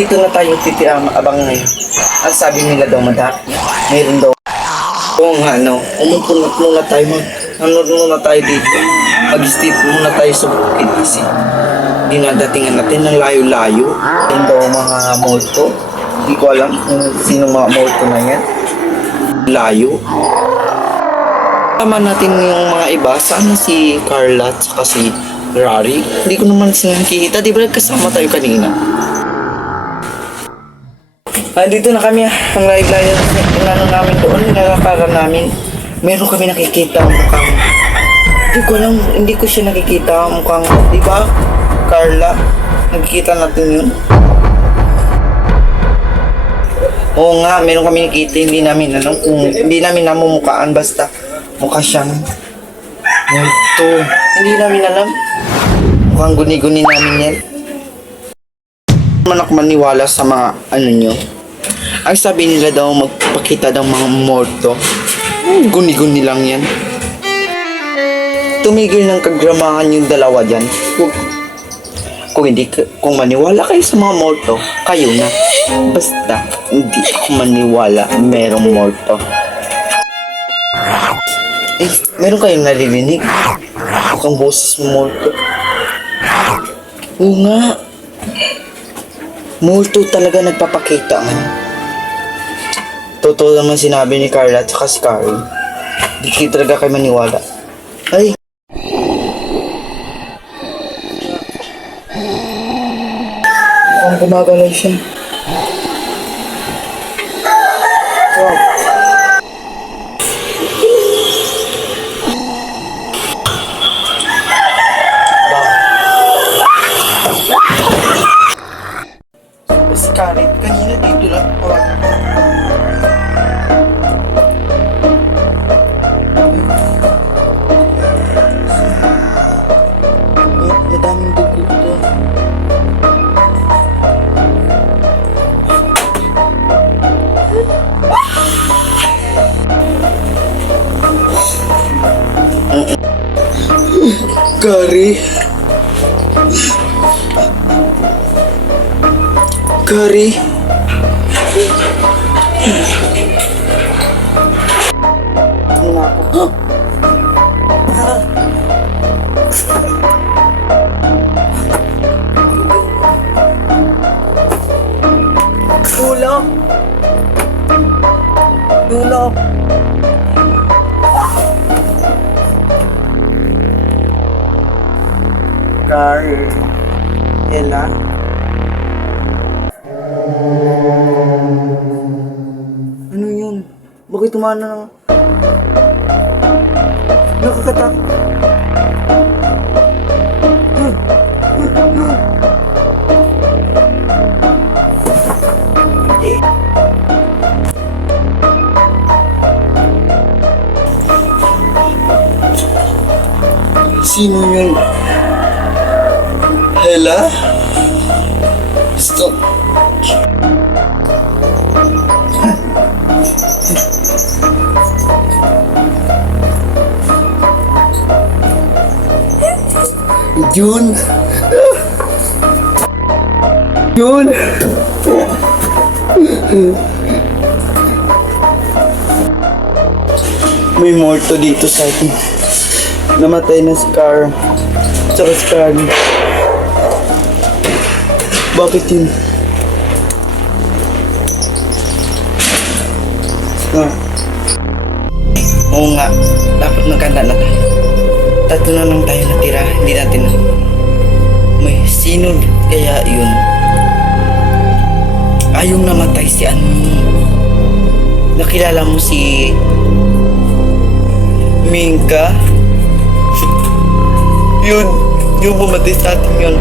dito na tayo abang ngayon. Ang sabi nila daw mayroon daw. Oo nga, no. Umupo muna tayo, muna tayo dito. Mag-steep muna tayo sa bukid kasi dinadatingan natin ng layo-layo. Yan daw mga multo. Hindi ko alam kung sino mga multo na yan. Layo. Tama natin yung mga iba. Saan na si Carla at saka si Rari? Hindi ko naman sila nakikita. Di ba nagkasama tayo kanina? Dito na kami. Ang layo-layo namin doon. Nalakaran namin. Meron kami nakikita mukhang. Hindi ko alam. Hindi ko siya nakikita mukhang. Di ba? Carla. Nakikita natin yun. Oo nga. Meron kami nakikita. Hindi namin alam kung hindi namin namumukaan. Basta mukha siyang multo. Hindi namin alam. Mukhang guni-guni namin yan. Manak maniwala sa mga ano nyo. Ang sabi nila daw magpakita ng mga multo. Guni-guni lang yan. Tumigil ng kagramahan yung dalawa dyan. Kung maniwala kayo sa mga multo, kayo na. Basta hindi ako maniwala merong multo. Meron kayong naririnig? Mukhang boses mo multo. Oo nga. Multo talaga nagpapakita man. Totoo naman sinabi ni Carla at saka si Carl. Di talaga kayo maniwala. Ay! Mukhang gumagalaw siya. Wow. Si Karen, kanina dito lang. Madaming dugo ito. Kari. Kari. Ano ako? Tulog. Tulog. Ella. Ano yun? Bakit tumana na? Nakakatak. Sino yun? Ella? Stop. Jun. Jun. May morto dito sa atin. Namatay na si Carl. Tsaka si Carl. Bakit yun? Oo nga. Dapat magkanda na tayo. Tatlo na lang tayo natira. Hindi natin na. May sino kaya yun? Ayong namatay si ano. Nakilala mo si Minka? Yun. Yung bumatay sa atin yun.